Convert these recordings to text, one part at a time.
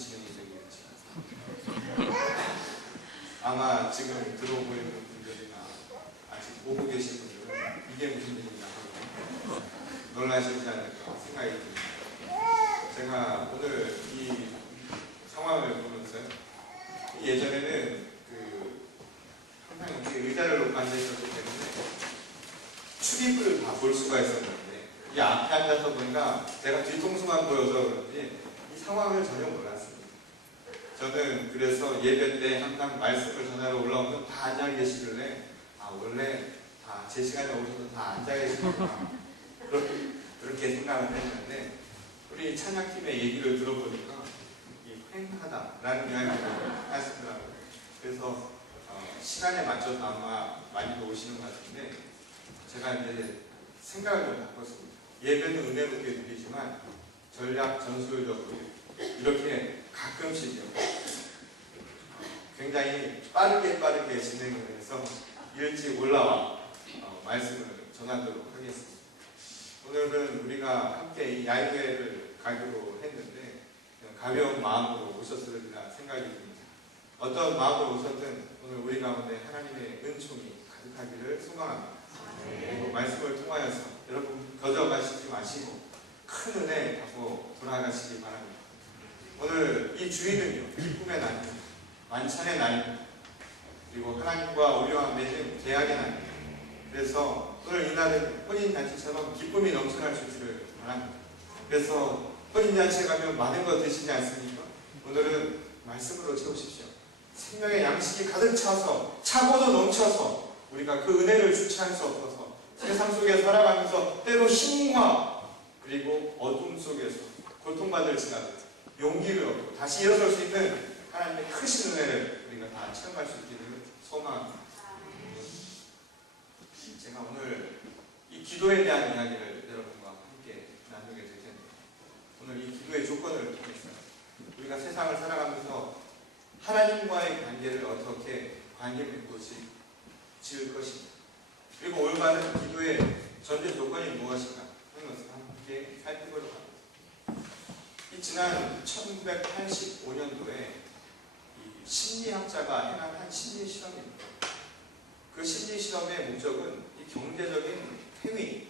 진행이 되겠죠. 아마 지금 들어보이는 분들이나 아직 보고 계신 분들은 이게 무슨 일이냐 하고 놀라시지 않을까 생각이 듭니다. 제가 오늘 이 상황을 보면서 예전에는 항상 이렇게 의자를 놓고 앉아있었기 때문에 출입을 다 볼 수가 있었는데 이 앞에 앉아서 보니까 제가 뒤통수만 보여서 그런지 이 상황을 전혀 몰랐습니다. 저는 그래서 예배 때 항상 말씀을 전하러 올라오면 다 앉아 계시길래 원래 다 제 시간에 오셔서 다 앉아 계시구나 그렇게 생각을 했는데 우리 찬양팀의 얘기를 들어보니까 횡하다라는 이야기를 하시더라고요. 그래서 시간에 맞춰서 아마 많이들 오시는 것 같은데 제가 이제 생각을 좀 바꿨습니다. 예배는 은혜롭게 드리지만 전략 전술적으로 이렇게 가끔씩요 굉장히 빠르게 진행을 해서 일찍 올라와 말씀을 전하도록 하겠습니다. 오늘은 우리가 함께 이 야유회를 가기로 했는데 가벼운 마음으로 오셨으리라 생각이 듭니다. 어떤 마음으로 오셨든 오늘 우리 가운데 하나님의 은총이 가득하기를 소망합니다. 그리고 말씀을 통하여서 여러분 거저가시지 마시고 큰 은혜 받고 돌아가시기 바랍니다. 오늘 이 주일은요 기쁨의 날입니다. 만찬의 날입니다. 그리고 하나님과 우리와 맺은 계약의 날입니다. 그래서 오늘 이 날은 혼인잔치처럼 기쁨이 넘쳐날 수 있기를 바랍니다. 그래서 혼인잔치에 가면 많은 거 드시지 않습니까? 오늘은 말씀으로 채우십시오. 생명의 양식이 가득 차서 차고도 넘쳐서 우리가 그 은혜를 주체할 수 없어서 세상 속에 살아가면서 때로 힘과 그리고 어둠 속에서 고통받을지라도 용기를 얻고 다시 일어설 수 있는 하나님의 크신 은혜를 우리가 다 체험할 수 있기를 소망합니다. 제가 오늘 이 기도에 대한 이야기를 여러분과 함께 나누게 될 텐데 오늘 이 기도의 조건을 통해서 우리가 세상을 살아가면서 하나님과의 관계를 어떻게 관계 맺고 지을 것인가 그리고 올바른 기도의 전제 조건이 무엇인가 하는 것을 함께 살펴보도록 합니다. 이 지난 1985년도에 이 심리학자가 행한 한 심리 실험입니다. 그 심리 실험의 목적은 이 경제적인 행위,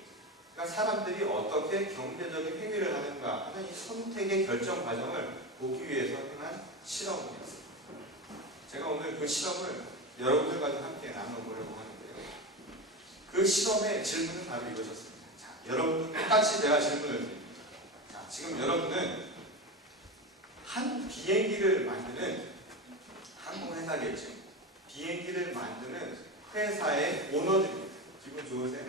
그러니까 사람들이 어떻게 경제적인 행위를 하는가 하는 이 선택의 결정 과정을 보기 위해서 행한 실험이었습니다. 제가 오늘 그 실험을 여러분들과 함께 나눠보려고 하는데요. 그 실험의 질문은 바로 이것이었습니다. 자, 여러분은 똑같이 제가 질문을 드립니다. 자, 지금 여러분은 한 비행기를 만드는 항공회사겠죠. 비행기를 만드는 회사의 오너들입니다. 기분 좋으세요?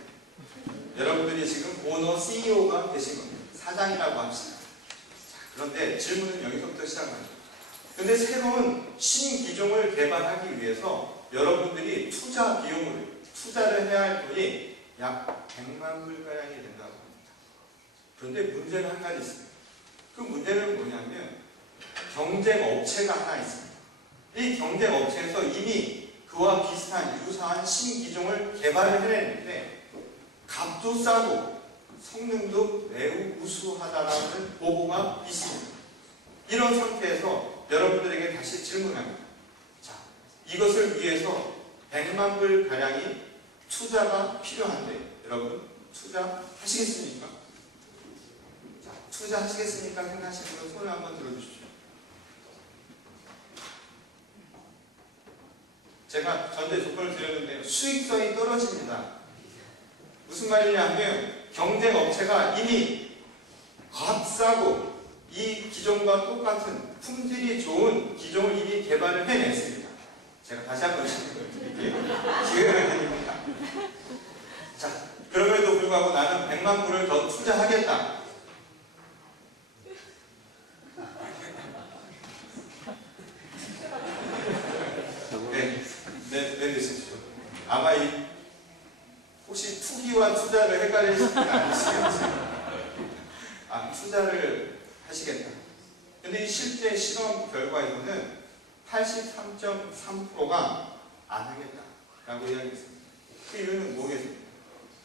여러분들이 지금 오너 CEO가 되신 겁니다. 사장이라고 합시다. 자, 그런데 질문은 여기서부터 시작합니다. 근데 새로운 신기종을 개발하기 위해서 여러분들이 투자를 해야 할 돈이 약 100만 불가량이 된다고 합니다. 그런데 문제는 한 가지 있습니다. 그 문제는 뭐냐면 경쟁 업체가 하나 있습니다. 이 경쟁 업체에서 이미 그와 비슷한 유사한 신기종을 개발을 해냈는데 값도 싸고 성능도 매우 우수하다라는 보고가 있습니다. 이런 상태에서 여러분들에게 다시 질문합니다. 자, 이것을 위해서 100만 불 가량이 투자가 필요한데 여러분 투자하시겠습니까? 자, 투자하시겠습니까? 생각하시는 분 손을 한번 들어주십시오. 제가 전제 조건을 드렸는데요. 수익성이 떨어집니다. 무슨 말이냐면 경쟁 업체가 이미 값싸고 이 기종과 똑같은 품질이 좋은 기종을 이미 개발을 해냈습니다. 제가 다시 한번 질문을 드릴게요. 기회를 드립니다. 자, 그럼에도 불구하고 나는 100만 불을 더 투자하겠다. 내리십시오. 아마 혹시 투기와 투자를 헷갈리시는 분 아니시겠죠? 투자를 하시겠다. 근데 이 실제 실험 결과에서는 83.3%가 안 하겠다라고 이야기했습니다. 그 이유는 뭐겠습니까?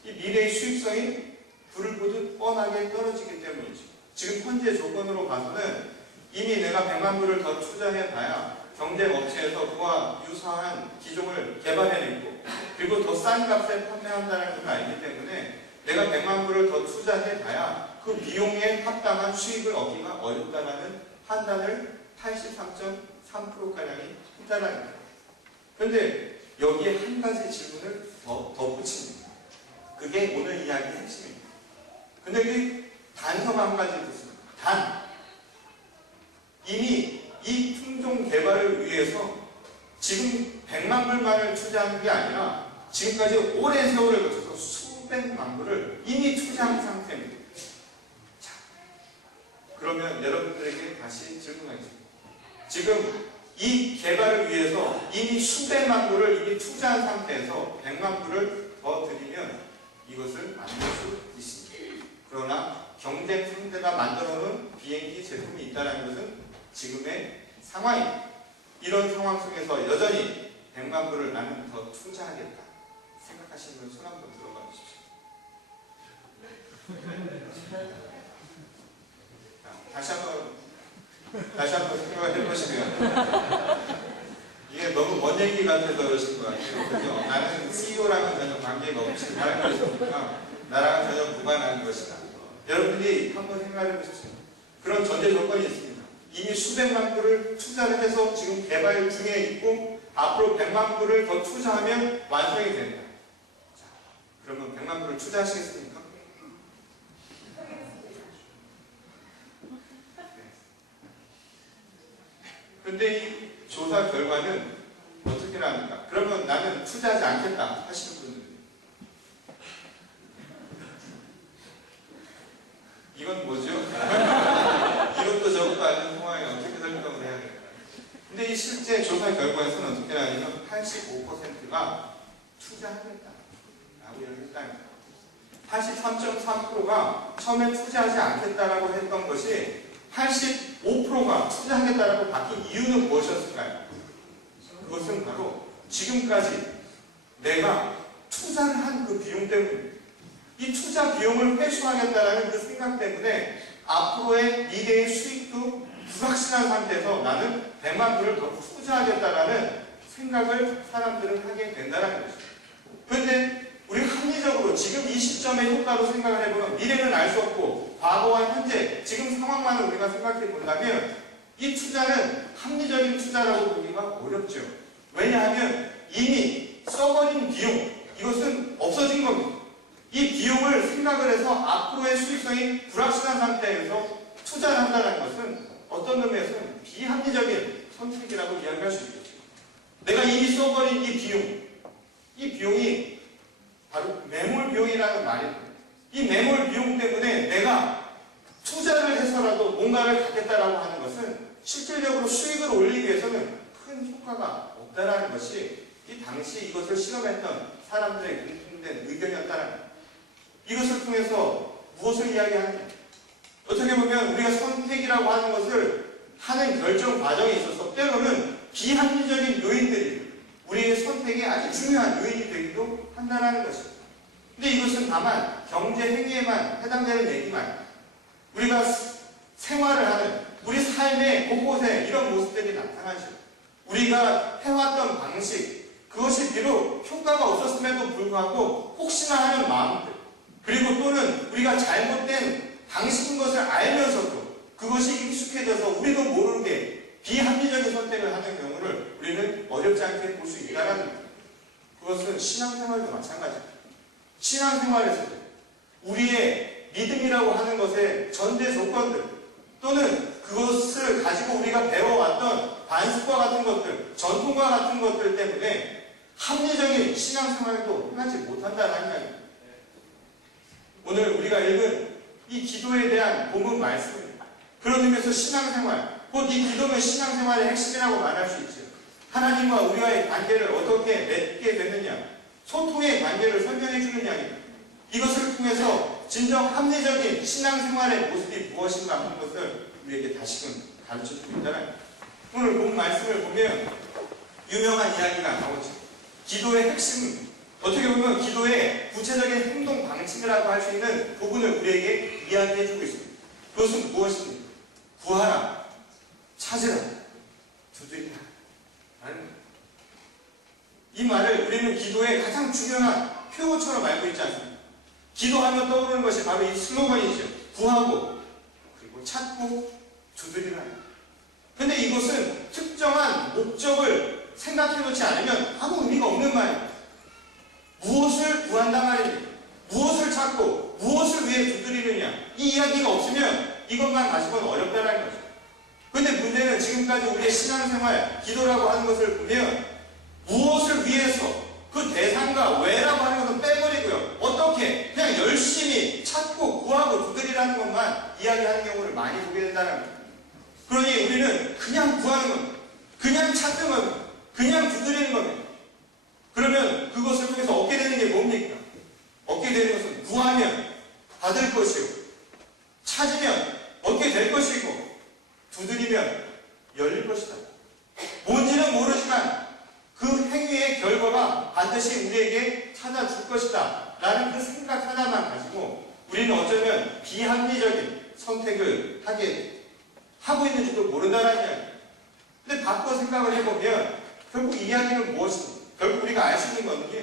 이 미래의 수익성이 불을 보듯 뻔하게 떨어지기 때문이죠. 지금 현재 조건으로 봐서는 이 이미 내가 100만 불을 더 투자해봐야 경쟁업체에서 그와 유사한 기종을 개발해내고 그리고 더 싼 값에 판매한다는 걸 알기 때문에 내가 100만 불을 더 투자해봐야 그 비용에 합당한 수익을 얻기가 어렵다는 판단을 83.3%가량이 했다는 거예요. 그런데 여기에 한 가지 질문을 더 덧붙입니다. 그게 오늘 이야기의 핵심입니다. 근데 그 단서가 한 가지 있습니다. 이미 이 품종 개발을 위해서 지금 100만 불만을 투자한 게 아니라 지금까지 오랜 세월을 거쳐서 수백만 불을 이미 투자한 상태입니다. 자, 그러면 여러분들에게 다시 질문하겠습니다. 지금 이 개발을 위해서 이미 수백만 불을 이미 투자한 상태에서 100만 불을 더 드리면 이것을 만들 수 있습니다. 그러나 경쟁 상대가 만들어 놓은 비행기 제품이 있다는 것은 지금의 상황입니다. 이런 상황 속에서 여전히 100만 불을 나는 더 투자하겠다 생각하시는 분 손 한번 들어봐 주십시오. 다시 한번 생각을 해보시면 이게 너무 먼 얘기 같아서 그러신 것 같아요. 그죠? 나는 CEO랑은 전혀 관계가 없이 다른 것이니까 나랑은 전혀 무관한 것이다. 여러분들이 한번 생각해 보십시오. 그런 전제 조건이 있습니다. 이미 수백만 불을 투자를 해서 지금 개발 중에 있고 앞으로 100만 불을 더 투자하면 완성이 된다. 자, 그러면 100만 불을 투자하시겠습니까? 그런데 이 조사 결과는 어떻게 나옵니까? 그러면 나는 투자하지 않겠다 하시는 분들 이건 뭐죠? 이것도 저것도 아닌 상황에 어떻게 설명을 해야 될까요? 근데 이 실제 조사 결과에서는 어떻게 나냐면 85%가 투자하겠다 라고 얘기했다는 거예요. 83.3%가 처음에 투자하지 않겠다라고 했던 것이 85%가 투자하겠다라고 바뀐 이유는 무엇이었을까요? 그것은 바로 지금까지 내가 투자를 한 그 비용 때문입니다. 이 투자 비용을 회수하겠다라는 그 생각 때문에 앞으로의 미래의 수익도 불확실한 상태에서 나는 100만 불을 더 투자하겠다라는 생각을 사람들은 하게 된다는 것입니다. 그런데 우리 합리적으로 지금 이 시점의 효과로 생각을 해보면 미래는 알 수 없고 과거와 현재 지금 상황만을 우리가 생각해 본다면 이 투자는 합리적인 투자라고 보기가 어렵죠. 왜냐하면 이미 써버린 비용 이것은 없어진 겁니다. 이 비용을 생각을 해서 앞으로의 수익성이 불확실한 상태에서 투자를 한다는 것은 어떤 의미에서는 비합리적인 선택이라고 이야기할 수 있겠죠. 내가 이미 써버린 이 비용이 바로 매몰 비용이라는 말입니다. 이 매몰 비용 때문에 내가 투자를 해서라도 뭔가를 갖겠다라고 하는 것은 실질적으로 수익을 올리기 위해서는 큰 효과가 없다라는 것이 이 당시 이것을 실험했던 사람들의 공통된 의견이었다는 겁니다. 이것을 통해서 무엇을 이야기하느냐? 어떻게 보면 우리가 선택이라고 하는 것을 하는 결정 과정에 있어서 때로는 비합리적인 요인들이 우리의 선택에 아주 중요한 요인이 되기도 한다는 것입니다. 근데 이것은 다만 경제 행위에만 해당되는 얘기만 우리가 생활을 하는 우리 삶의 곳곳에 이런 모습들이 나타나죠. 우리가 해왔던 방식 그것이 비록 효과가 없었음에도 불구하고 혹시나 하는 마음들 그리고 또는 우리가 잘못된 방식인 것을 알면서도 그것이 익숙해져서 우리도 모르게 비합리적인 선택을 하는 경우를 우리는 어렵지 않게 볼 수 있다는 겁니다. 그것은 신앙생활도 마찬가지입니다. 신앙생활에서 우리의 믿음이라고 하는 것의 전제 조건들 또는 그것을 가지고 우리가 배워왔던 반습과 같은 것들, 전통과 같은 것들 때문에 합리적인 신앙생활도 하지 못한다는 이야기입니다. 오늘 우리가 읽은 이 기도에 대한 본문 말씀입니다. 그런 의미에서 신앙생활, 곧 이 기도는 신앙생활의 핵심이라고 말할 수 있죠. 하나님과 우리와의 관계를 어떻게 맺게 됐느냐, 소통의 관계를 설명해 주는 이야기입니다. 이것을 통해서 진정 합리적인 신앙생활의 모습이 무엇인가 하는 것을 우리에게 다시금 가르쳐주고 있다는 오늘 본 말씀을 보면 유명한 이야기가 나오죠. 기도의 핵심은 어떻게 보면 기도의 구체적인 행동 방침이라고 할 수 있는 부분을 우리에게 이야기해주고 있습니다. 그것은 무엇입니까? 구하라, 찾으라, 두드리라 라는 거예요. 이 말을 우리는 기도의 가장 중요한 표어처럼 알고 있지 않습니까? 기도하면 떠오르는 것이 바로 이 슬로건이죠. 구하고 그리고 찾고 두드리라. 근데 이것은 특정한 목적을 생각해 놓지 않으면 아무 의미가 없는 말이에요. 무엇을 구한다 말입니다. 무엇을 찾고 무엇을 위해 두드리느냐, 이 이야기가 없으면 이것만 가지고는 어렵다는 거죠. 근데 문제는 지금까지 우리의 신앙생활, 기도라고 하는 것을 보면 무엇을 위해서, 그 대상과 왜라고 하는 것은 빼버리고요. 어떻게 그냥 열심히 찾고 구하고 두드리라는 것만 이야기하는 경우를 많이 보게 된다는 거예요. 그러니 우리는 그냥 구하는 겁니다. 그냥 찾는 겁니다. 그냥 두드리는 겁니다. 그러면 그것을 통해서 얻게 되는 게 뭡니까? 얻게 되는 것은 구하면 받을 것이고, 찾으면 얻게 될 것이고, 두드리면 열릴 것이다. 뭔지는 모르지만 그 행위의 결과가 반드시 우리에게 찾아줄 것이다 라는 그 생각 하나만 가지고 우리는 어쩌면 비합리적인 선택을 하고 있는지도 모른다는 이야기예요. 근데 바꿔 생각을 해보면 결국 이 이야기는 무엇입니까? 결국 우리가 알 수 있는 거는요,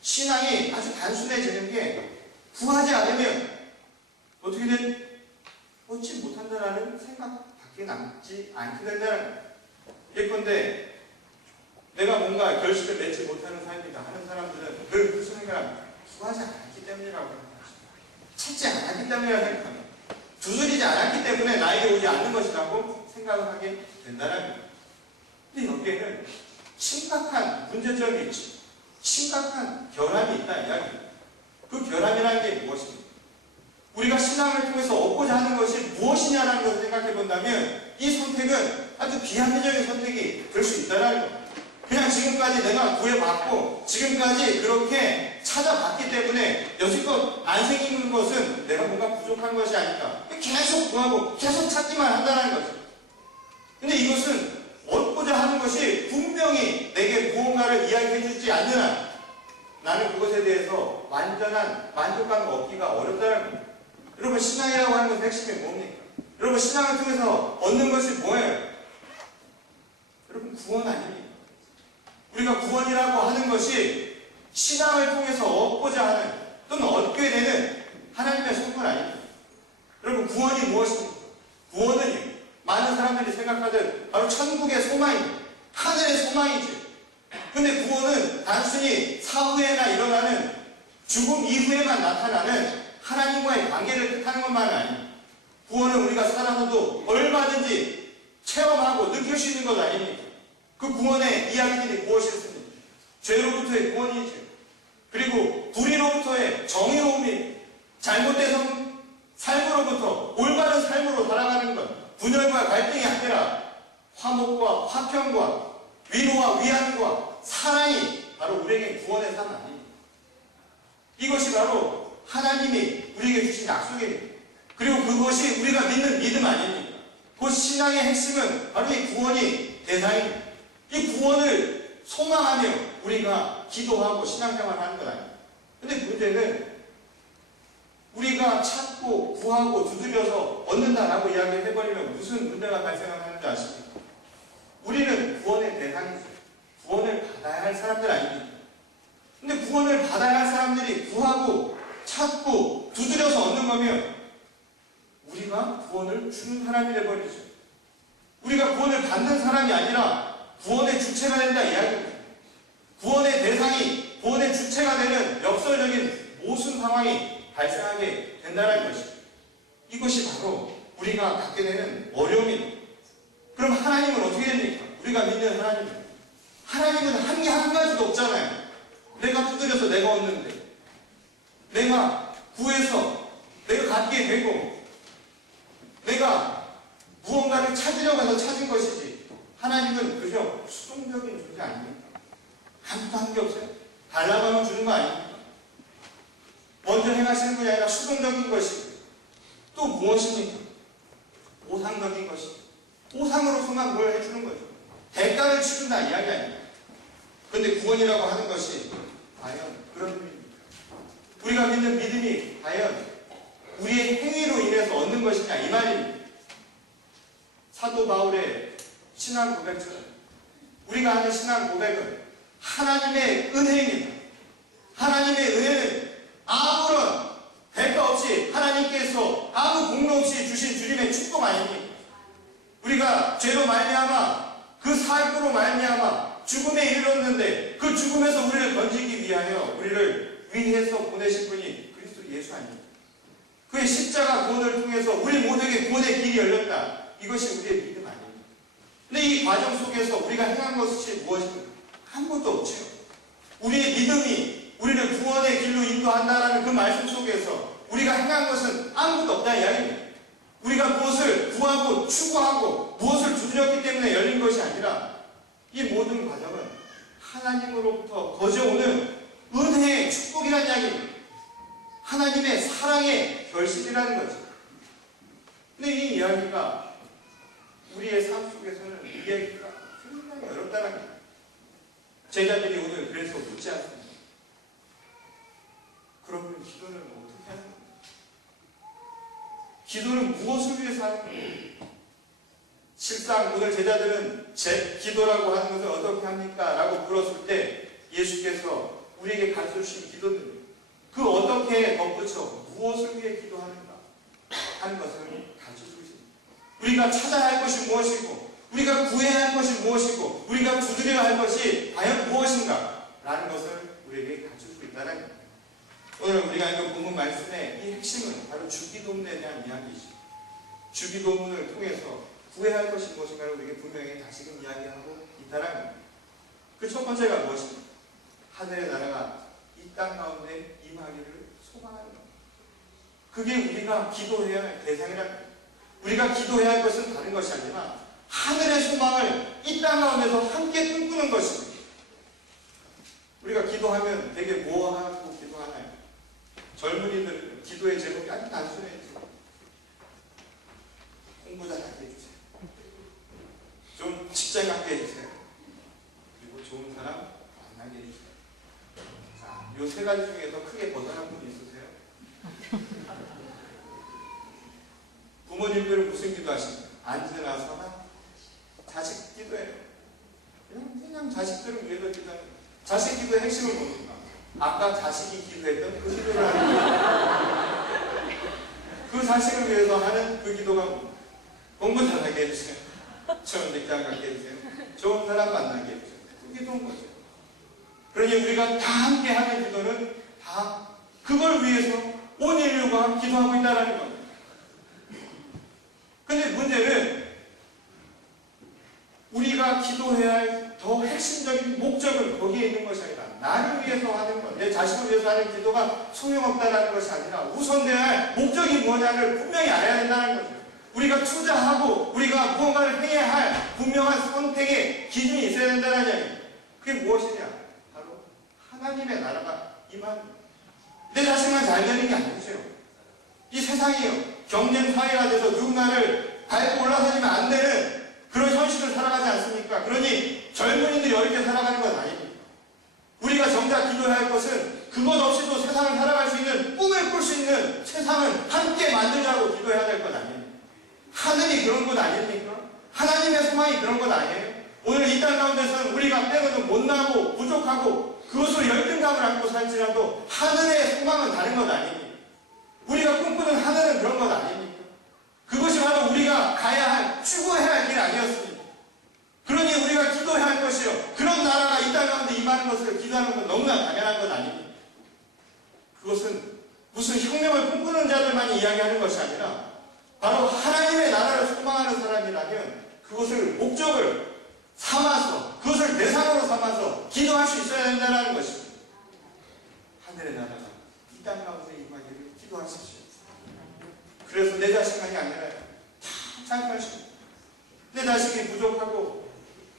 신앙이 아주 단순해지는 게 구하지 않으면 어떻게 된 얻지 못한다라는 생각밖에 남지 않게 된다는 거예요. 예컨대 내가 뭔가 결실을 맺지 못하는 삶이다 하는 사람들은 늘 무슨 생각합니까? 구하지 않았기 때문이라고 합니다. 찾지 않았기 때문이라고 생각합니다. 두드리지 않았기 때문에 나에게 오지 않는 것이라고 생각을 하게 된다는 거예요. 근데 여기에는 심각한 문제점이 있지, 심각한 결함이 있다 이야기입니다. 그 결함이라는 게 무엇입니까? 우리가 신앙을 통해서 얻고자 하는 것이 무엇이냐라는 것을 생각해 본다면 이 선택은 아주 비합리적인 선택이 될 수 있다는 거예요. 그냥 지금까지 내가 구해봤고 지금까지 그렇게 찾아봤기 때문에 여지껏 안 생기는 것은 내가 뭔가 부족한 것이 아닐까, 계속 구하고 계속 찾기만 한다는 거죠. 근데 이것은 얻고자 하는 것이 분명히 내게 무언가를 이야기해 주지 않는 한 나는 그것에 대해서 완전한 만족감을 얻기가 어렵다는 거예요. 여러분, 신앙이라고 하는 것의 핵심이 뭡니까? 여러분, 신앙을 통해서 얻는 것이 뭐예요? 여러분, 구원 아닙니까? 우리가 구원이라고 하는 것이 신앙을 통해서 얻고자 하는 또는 얻게 되는 하나님의 선물 아닙니까? 여러분, 구원이 무엇입니까? 구원은요, 많은 사람들이 생각하듯 바로 천국의 소망입니다. 하늘의 소망이지. 근데 구원은 단순히 사후에나 일어나는 죽음 이후에만 나타나는 하나님과의 관계를 뜻하는 것만은 아닙니다. 구원은 우리가 살아서도 얼마든지 체험하고 느낄 수 있는 것 아닙니까? 그 구원의 이야기들이 무엇이었습니까? 죄로부터의 구원이죠. 그리고 불의로부터의 정의로움이, 잘못된 삶으로부터 올바른 삶으로 살아가는 것, 분열과 갈등이 아니라 화목과 화평과 위로와 위안과 사랑이 바로 우리에게 구원의 삶 아닙니까? 이것이 바로 하나님이 우리에게 주신 약속입니다. 그리고 그것이 우리가 믿는 믿음 아닙니까? 그 신앙의 핵심은 바로 이 구원이 대상입니다. 이 구원을 소망하며 우리가 기도하고 신앙생활을 하는 것 아닙니까? 근데 문제는 우리가 찾고 구하고 두드려서 얻는다라고 이야기를 해버리면 무슨 문제가 발생하는지 아십니까? 우리는 구원의 대상이죠. 구원을 받아야 할 사람들 아닙니까? 근데 구원을 받아야 할 사람들이 구하고 찾고 두드려서 얻는 거면 우리가 구원을 주는 사람이 되어버리죠. 우리가 구원을 받는 사람이 아니라 구원의 주체가 된다 이야기입니다. 구원의 대상이 구원의 주체가 되는 역설적인 모순 상황이 발생하게 된다는 것이죠. 이것이 바로 우리가 갖게 되는 어려움입니다. 그럼 하나님은 어떻게 됩니까? 우리가 믿는 하나님은 한 가지도 없잖아요. 내가 두드려서 내가 얻는데, 내가 구해서 내가 갖게 되고, 내가 무언가를 찾으려고 해서 찾은 것이지, 하나님은 그저 수동적인 존재 아닙니까? 아무도 한 게 없어요. 달라고 하면 주는 거 아닙니까? 먼저 행하시는 분이 아니라 수동적인 것이고, 또 무엇입니까? 보상적인 것이고, 보상으로서만 뭘 해주는 거죠. 대가를 치른다 이야기 아닙니까? 그런데 구원이라고 하는 것이 과연 그런 의미입니까? 우리가 믿는 믿음이 과연 우리의 행위로 인해서 얻는 것이냐 이 말입니다. 사도 바울의 신앙 고백처럼 우리가 하는 신앙 고백은 하나님의 은혜입니다. 하나님의 은혜는 아무런 대가 없이 하나님께서 아무 공로 없이 주신 주님의 축복 아닙니까? 우리가 죄로 말미암아 그 사고로 말미암아 죽음에 이르렀는데 그 죽음에서 우리를 건지기 위하여 우리를 위해서 보내신 분이 그리스도 예수 아닙니까? 그의 십자가 구원을 통해서 우리 모두에게 구원의 길이 열렸다. 이것이 우리의 믿음 아닙니까? 근데 이 과정 속에서 우리가 행한 것이 무엇입니까? 아무것도 없죠. 우리의 믿음이 우리를 구원의 길로 인도한다라는 그 말씀 속에서 우리가 행한 것은 아무것도 없다 이야기입니다. 우리가 무엇을 구하고 추구하고 무엇을 두드렸기 때문에 열린 것이 아니라 이 모든 과정은 하나님으로부터 거저오는 은혜의 축복이라는 이야기입니다. 하나님의 사랑의 결실이라는 거죠. 근데 이 이야기가 우리의 삶 속에서는 이야기가 굉장히 어렵다는 거예요. 제자들이 오늘 그래서 묻지 않습니다. 그러면 기도는 어떻게 하는 겁니까? 기도는 무엇을 위해서 하는 겁니까? 실상 오늘 제자들은 제 기도라고 하는 것을 어떻게 합니까? 라고 물었을 때 예수께서 우리에게 가르쳐 주신 기도는 그 어떻게 덧붙여 무엇을 위해 기도하는가 하는 것을 가르쳐 주고 있습니다. 우리가 찾아야 할 것이 무엇이고 우리가 구해야 할 것이 무엇이고 우리가 두드려야 할 것이 과연 무엇인가 라는 것을 우리에게 가르쳐 주고 있다는 겁니다. 오늘 우리가 읽은 본문 말씀의 이 핵심은 바로 주기도문에 대한 이야기이죠. 주기도문을 통해서 구해야 할 것이 무엇인가를 우리에게 분명히 다시금 이야기하고 있다는 겁니다. 그 첫 번째가 무엇입니까? 하늘의 나라가 이 땅 가운데 임하기를 소망하는 겁니다. 그게 우리가 기도해야 할 대상이라는 겁니다. 우리가 기도해야 할 것은 다른 것이 아니라 하늘의 소망을 이 땅 가운데서 함께 꿈꾸는 것입니다. 우리가 기도하면 되게 뭐하고 기도하나요? 젊은이들 기도의 제목이 아주 단순해요. 공부 잘하게 해주세요. 좀 직장 갖게 해주세요. 그리고 좋은 사람 만나게 해주세요. 자, 요 세 가지 중에서 크게 벗어난 분이 있으세요? 부모님들은 무슨 기도하십니까? 앉으나 서나 자식 기도해요. 그냥 자식들을 위해서 기도하는 거예요. 자식 기도의 핵심은 뭡니까? 아까 자식이 기도했던 그 기도를 하는 거예요. 그 자식을 위해서 하는 그 기도가 뭡니까? 공부 잘하게 해주세요. 좋은 직장 갖게 해주세요. 좋은 사람 만나게 해주세요. 그 기도인 거죠. 그러니 우리가 다 함께 하는 기도는 다 그걸 위해서 온 인류가 기도하고 있다는 겁니다. 근데 문제는 우리가 기도해야 할 더 핵심적인 목적은 거기에 있는 것이 아니라 나를 위해서 하는 것, 내 자식을 위해서 하는 기도가 소용없다는 것이 아니라 우선돼야 할 목적이 뭐냐를 분명히 알아야 된다는 거죠. 우리가 투자하고 우리가 무언가를 해야 할 분명한 선택의 기준이 있어야 된다는 이야기입니다. 그게 무엇이냐? 바로 하나님의 나라가 임하는 거예요. 내 자신만 잘 되는 게 아니죠. 이 세상이요. 경쟁 사회가 돼서 누군가를 밟고 올라서지면 안 되는 그런 현실을 살아가지 않습니까? 그러니 젊은이들이 어렵게 살아가는 건 아닙니다. 우리가 정작 기도해야 할 것은 그것 없이도 세상을 살아갈 수 있는 꿈을 꿀 수 있는 세상을 함께 만들자고 기도해야 될 것 아닙니까? 하늘이 그런 것 아닙니까? 하나님의 소망이 그런 것 아니에요? 오늘 이 땅 가운데서는 우리가 때로는 못나고 부족하고 그것으로 열등감을 안고 살지라도 하늘의 소망은 다른 것 아닙니까? 우리가 꿈꾸는 하늘은 그런 것 아닙니까? 그것이 바로 우리가 가야 할, 추구해야 할 길 아니었습니까? 그러니 우리가 기도해야 할 것이요. 그런 나라가 이 땅 가운데 임하는 것을 기도하는 건 너무나 당연한 것 아닙니까? 그것은 무슨 혁명을 꿈꾸는 자들만이 이야기하는 것이 아니라 바로 하나님의 나라를 소망하는 사람이라면 그것을 목적을 삼아서, 그것을 대상으로 삼아서 기도할 수 있어야 된다는 것입니다. 하늘의 나라가 이 땅 가운데 임하기를 기도하십시오. 그래서 내 자식만이 아니라 다 참여하십니다. 내 자식이 부족하고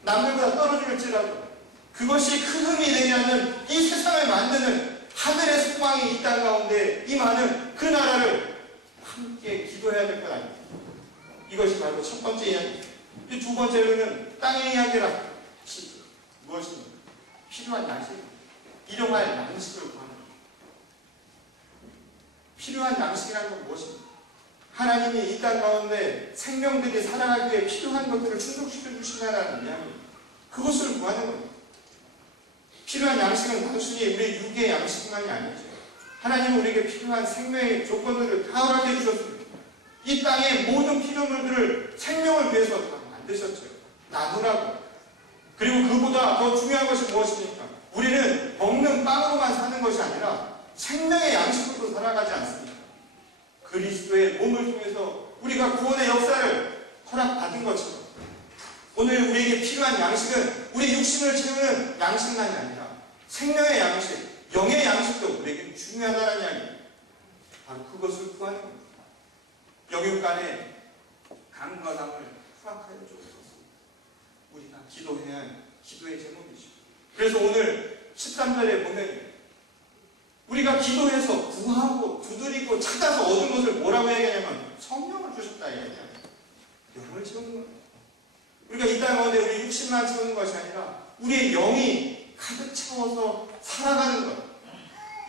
남들보다 떨어질지라도 그것이 큰 흠이 되지 않는 이 세상을 만드는 하늘의 소망이 이 땅 가운데 임하는 그 나라를 함께 기도해야 될 것 아닙니까? 이것이 바로 첫 번째 이야기입니다. 이 두 번째로는 땅의 이야기라 무엇입니까? 필요한 양식, 일용할 양식을 구하는 것. 필요한 양식이라는 건 무엇입니까? 하나님이 이 땅 가운데 생명들이 살아가기 위해 필요한 것들을 충족시켜 주신다는 이야기. 그것을 구하는 겁니다. 필요한 양식은 단순히 우리의 육의 양식만이 아니죠. 하나님은 우리에게 필요한 생명의 조건들을 다 허락해 주셨습니다. 이 땅의 모든 피조물들을 생명을 위해서 다 만드셨죠. 나누라고. 그리고 그보다 더 중요한 것이 무엇입니까? 우리는 먹는 빵으로만 사는 것이 아니라 생명의 양식으로 살아가지 않습니까? 그리스도의 몸을 통해서 우리가 구원의 역사를 허락받은 것처럼 오늘 우리에게 필요한 양식은 우리 육신을 채우는 양식만이 아니라 생명의 양식, 영의 양식도 우리에게 중요하다는 이야기. 바로 그것을 구하는 겁니다. 영육간에 강과 담을 허락하여 주옵소서. 우리가 기도해야 할 기도의 제목이죠. 그래서 오늘 13절에 보면 우리가 기도해서 구하고 두드리고 찾아서 얻은 것을 뭐라고 얘기하냐면 성령을 주셨다 얘기해요. 영을 채우는 거예요. 우리가 이 땅 가운데 우리 육신만 채우는 것이 아니라 우리의 영이 가득 채워서 살아가는 것.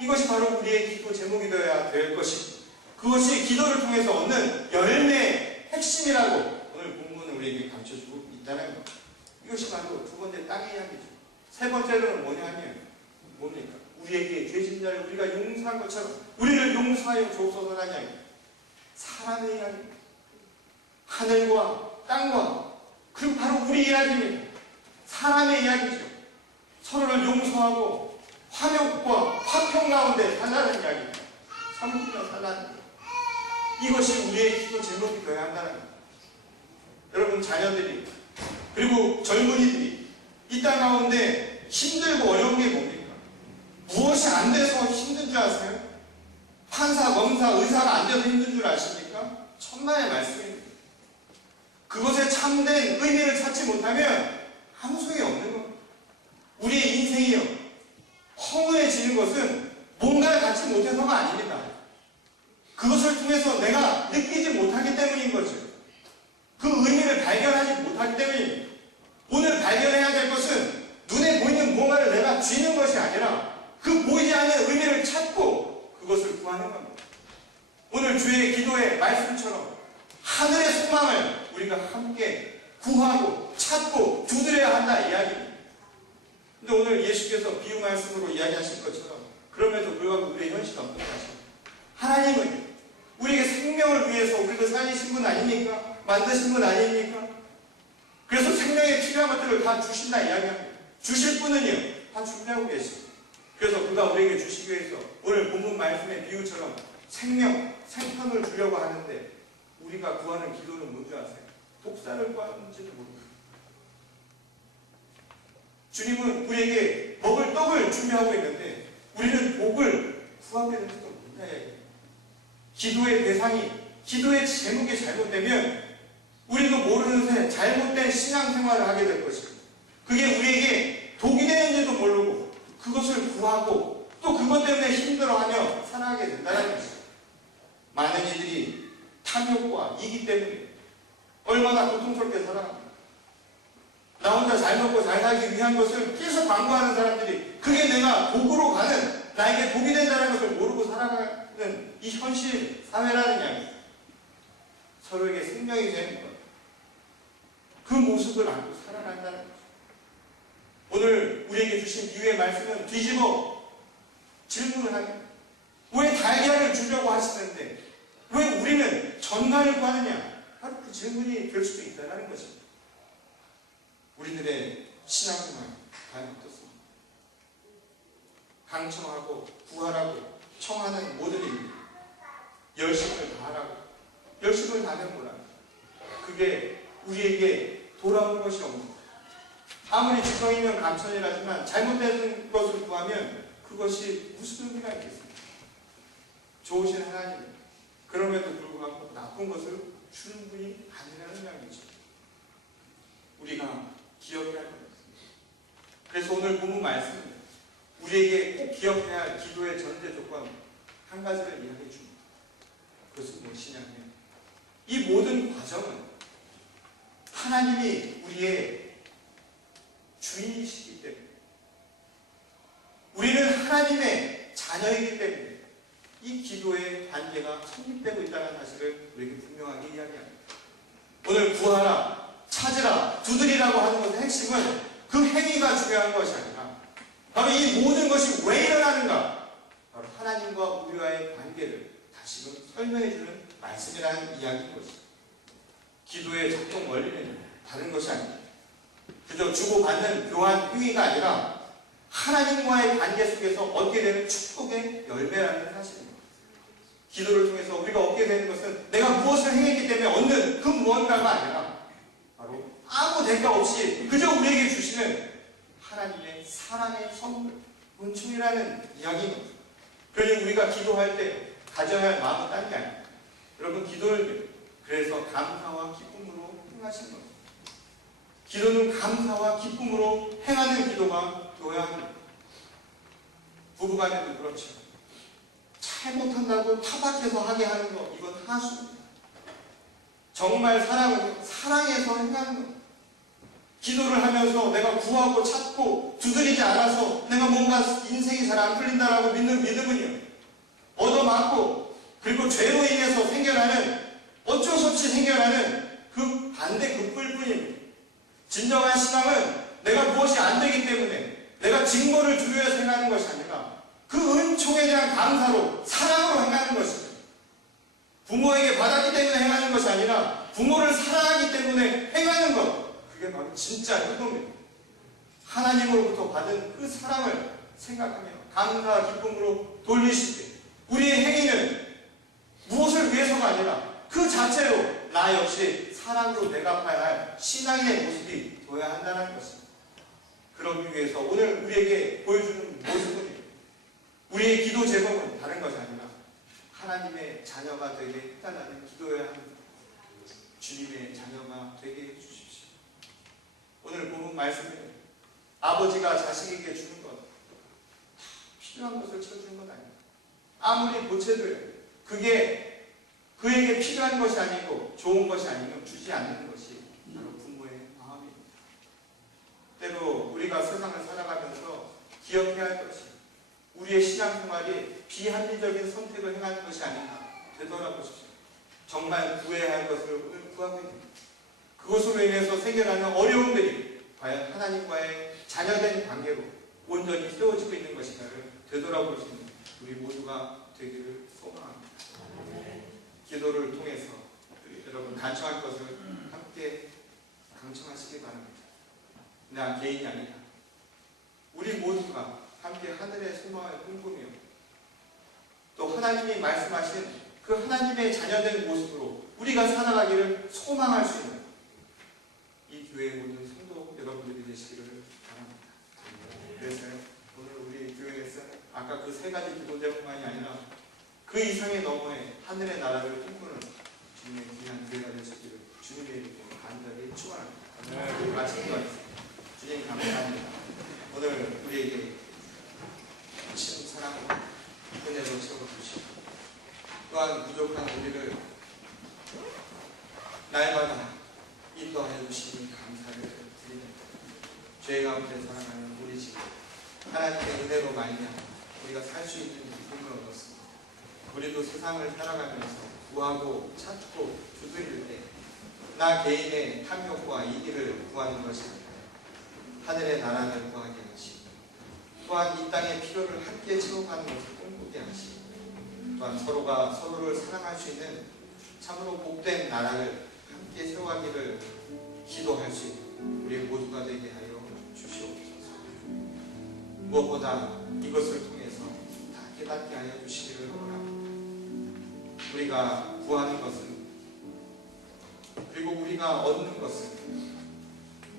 이것이 바로 우리의 기도 제목이 되어야 될 것이고 그것이 기도를 통해서 얻는 열매의 핵심이라고 오늘 본문은 우리에게 가르쳐주고 있다는 것. 이것이 바로 두 번째 땅의 이야기죠. 세 번째로는 뭐냐 하면 뭡니까? 우리에게 죄진 자를 우리가 용서한 것처럼 우리를 용서하여 주옵소서라는 이야기. 사람의 이야기. 하늘과 땅과 그리고 바로 우리 이야기입니다. 사람의 이야기죠. 서로를 용서하고 화목과 화평 가운데 살라는 이야기입니다. 섬기며 살라는 것. 이것이 우리의 기도 제목이 되어야 한다는 겁니다. 여러분 자녀들이 그리고 젊은이들이 이 땅 가운데 힘들고 어려운 게 뭡니까? 무엇이 안 돼서 힘든 줄 아세요? 판사, 검사, 의사가 안 돼서 힘든 줄 아십니까? 천만의 말씀입니다. 그것에 참된 의미를 찾지 못하면 아무 소용이 없는 겁니다. 우리의 인생이요 허무해지는 것은 뭔가를 갖지 못해서가 아닙니다. 그것을 통해서 내가 느끼지 못하기 때문인 거죠. 그 의미를 발견하지 못하기 때문입니다. 오늘 발견해야 될 것은 눈에 보이는 무언가를 내가 쥐는 것이 아니라 그 보이지 않는 의미를 찾고 그것을 구하는 겁니다. 오늘 주의 기도의 말씀처럼 하늘의 소망을 우리가 함께 구하고 찾고 두드려야 한다 이야기입니다. 근데 오늘 예수께서 비유 말씀으로 이야기하신 것처럼 그럼에도 불구하고 우리의 현실은 어떤 것입니까? 하나님은 우리에게 생명을 위해서 우리를 살리신 분 아닙니까? 만드신 분 아닙니까? 그래서 생명에 필요한 것들을 다 주신다 이야기합니다. 주실 분은요 다 준비하고 계십니다. 그래서 그가 우리에게 주시기 위해서 오늘 본문 말씀의 비유처럼 생명, 생명을 주려고 하는데 우리가 구하는 기도는 뭔지 아세요? 독사를 구하는지도 모릅니다. 주님은 우리에게 먹을 떡을 준비하고 있는데 우리는 복을 구하고 있는지도 모른다. 기도의 대상이, 기도의 제목이 잘못되면 우리도 모르는 새 잘못된 신앙생활을 하게 될 것입니다. 그게 우리에게 독이 되는지도 모르고 그것을 구하고 또 그것 때문에 힘들어하며 살아가게 된다는 것입니다. 많은 이들이 탐욕과 이기 때문에 얼마나 고통스럽게 살아갑니다. 나 혼자 잘 먹고 잘 살기 위한 것을 계속 광고하는 사람들이 그게 내가 복으로 가는 나에게 복이 된다는 것을 모르고 살아가는 이 현실 사회라는 이야기입니다. 서로에게 생명이 되는 것. 그 모습을 알고 살아간다는 거죠. 오늘 우리에게 주신 비유의 말씀은 뒤집어 질문을 하면 왜 달걀을 주려고 하시는데 왜 우리는 전갈을 구하느냐? 바로 그 질문이 될 수도 있다는 것입니다. 우리들의 신앙생활 과연 어떻습니까? 강청하고 구하라고 청하는 모든 일들 열심을 다하라고 열심을 다하면 뭐라? 그게 우리에게 돌아오는 것이 없는 아무리 지성 있는 감천이라지만 잘못된 것을 구하면 그것이 무슨 의미가 있겠습니까? 좋으신 하나님 그럼에도 불구하고 나쁜 것을 주는 분이 아니라는 이야기죠. 우리가 기억해야 할 것입니다. 그래서 오늘 본문 말씀은 우리에게 꼭 기억해야 할 기도의 전제 조건 한 가지를 이야기해 줍니다. 그것은 무엇이냐면 이 모든 과정은 하나님이 우리의 주인이시기 때문에 우리는 하나님의 자녀이기 때문에 이 기도의 관계가 성립되고 있다는 사실을 우리에게 분명하게 이야기합니다. 오늘 구하라, 찾으라, 두드리라고 하는 것의 핵심은 그 행위가 중요한 것이 아니라 바로 이 모든 것이 왜 일어나는가? 바로 하나님과 우리와의 관계를 다시금 설명해주는 말씀이라는 이야기인 것이죠. 기도의 작동 원리는 다른 것이 아닙니다. 그저 주고받는 교환 행위가 아니라 하나님과의 관계 속에서 얻게 되는 축복의 열매라는 사실입니다. 기도를 통해서 우리가 얻게 되는 것은 내가 무엇을 행했기 때문에 얻는 그 무언가가 아니라 바로 아무 대가 없이 그저 우리에게 주시는 하나님의 사랑의 선물, 은총이라는 이야기입니다. 그러니 우리가 기도할 때 가져야 할 마음은 딴 게 아닙니다. 여러분, 기도를 그래서 감사와 기쁨으로 행하시는 겁니다. 기도는 감사와 기쁨으로 행하는 기도가 되어야 합니다. 부부간에도 그렇죠. 잘못한다고 타박해서 하게 하는 것, 이건 하수입니다. 정말 사랑해서 행하는 것. 기도를 하면서 내가 구하고 찾고 두드리지 않아서 내가 뭔가 인생이 잘 안 풀린다라고 믿는 믿음은요, 얻어맞고 그리고 죄로 인해서 생겨나는, 어쩔 수 없이 생겨나는 그 반대 극불뿐입니다. 진정한 신앙은 내가 무엇이 안 되기 때문에 내가 징벌을 주기 위해서 행하는 것이 아니라 그 은총에 대한 감사로, 사랑으로 행하는 것입니다. 부모에게 받았기 때문에 행하는 것이 아니라 부모를 사랑하기 때문에 행하는 것, 그게 바로 진짜 효도입니다. 하나님으로부터 받은 그 사랑을 생각하며 감사와 기쁨으로 돌리실 때 우리의 행위는 무엇을 위해서가 아니라 그 자체로 나 역시 사랑으로 대갚아야 할 신앙의 모습이 되어야 한다는 것입니다. 그러기 위해서 오늘 우리에게 보여주는 모습은, 우리의 기도 제목은 다른 것이 아니라 하나님의 자녀가 되게 해달라는 기도여야 합니다. 주님의 자녀가 되게 해주십시오. 오늘 본문 말씀에 아버지가 자식에게 주는 것, 필요한 것을 채워주는 것 아닙니다. 아무리 보채도요, 그게 그에게 필요한 것이 아니고 좋은 것이 아니면 주지 않는 것이 바로 부모의 마음입니다. 때로 우리가 세상을 살아가면서 기억해야 할 것이, 우리의 신앙생활이 비합리적인 선택을 행하는 것이 아닌가 되돌아보십시오. 정말 구해야 할 것을 오늘 구하고 있습니다. 그것으로 인해서 생겨나는 어려움들이 과연 하나님과의 자녀된 관계로 온전히 세워지고 있는 것인가를 되돌아볼 수 있는 우리 모두가 되기를 소망합니다. 기도를 통해서 여러분 간청할 것을 함께 강청하시기 바랍니다. 나 개인이 아니라 우리 모두가 함께 하늘의 소망을 꿈꾸며 또 하나님이 말씀하신 그 하나님의 자녀된 모습으로 우리가 살아가기를 소망할 수 있는 이 교회의 모든 성도 여러분들이 되시기를 바랍니다. 그래서 오늘 우리 교회에서 아까 그 세 가지 기도 제목만이 아니라 그 이상의 너머에 하늘의 나라를 꿈꾸는 주님의 귀한 교회가 되시기를 주님의 이름으로 간절히 축원합니다. 우리 같이 기도하겠습니다. 주님 감사합니다. 오늘 우리에게 친 사랑으로 은혜로 채워주시고 또한 부족한 우리를 날마다 인도하여 주시니 감사를 드립니다. 죄 가운데 살아가는 우리 집 하나님의 은혜로 말미암아 우리가 살 수 있는 기쁨을 얻었습니다. 우리도 세상을 살아가면서 구하고 찾고 두드릴 때 나 개인의 탐욕과 이기를 구하는 것이 아니라 하늘의 나라를 구하게 하시고 또한 이 땅의 필요를 함께 채워가는 것을 꿈꾸게 하시고 또한 서로가 서로를 사랑할 수 있는 참으로 복된 나라를 함께 세워가기를 기도할 수 있는 우리 모두가 되게 하여 주시옵소서. 무엇보다 이것을 통해서 다 깨닫게 하여 주시기를 원합니다. 우리가 구하는 것은, 그리고 우리가 얻는 것은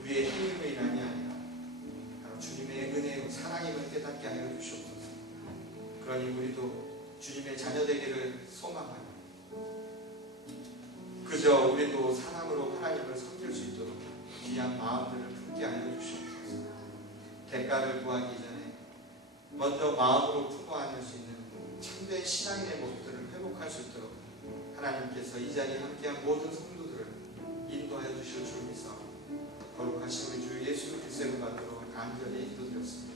우리의 힘의 일환이 아니라 바로 주님의 은혜요 사랑임을 깨닫게 하여 주시옵소서. 그러니 우리도 주님의 자녀 되기를 소망하며 그저 우리도 사랑으로 하나님을 섬길 수 있도록 귀한 마음들을 품게 하여 주시옵소서. 대가를 구하기 전에 먼저 마음으로 품어 안을 수 있는 참된 신앙인의 모습들을 회복할 수 있도록 하나님께서 이 자리에 함께한 모든 성도들을 인도하여 주실 줄 믿사 거룩하신 우리 주 예수 그리스도의 받도록 간절히 기도드렸습니다.